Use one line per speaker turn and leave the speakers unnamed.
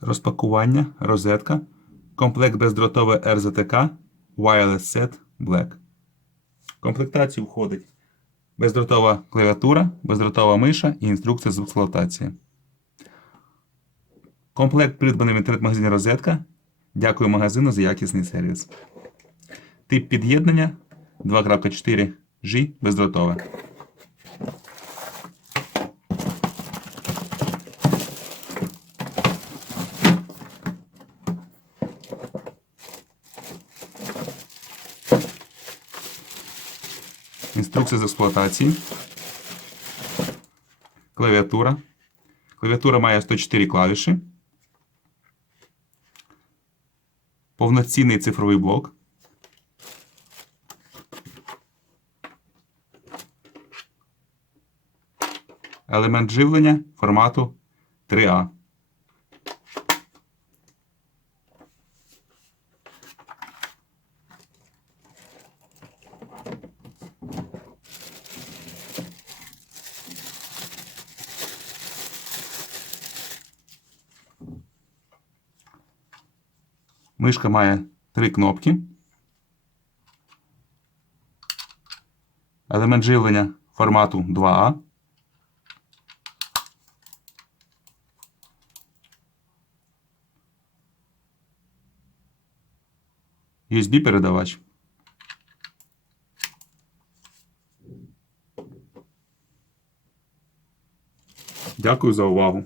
Розпакування, розетка, комплект бездротове RZTK, Wireless Set Black. В комплектацію входить бездротова клавіатура, бездротова миша і інструкція з експлуатації. Комплект придбаний в інтернет-магазині Розетка. Дякую магазину за якісний сервіс. Тип під'єднання 2.4 G бездротове. Інструкція з експлуатації. Клавіатура. Клавіатура має 104 клавіші. Повноцінний цифровий блок. Елемент живлення формату 3А. Мишка має три кнопки. Елемент живлення формату 2А. USB передавач. Дякую за увагу.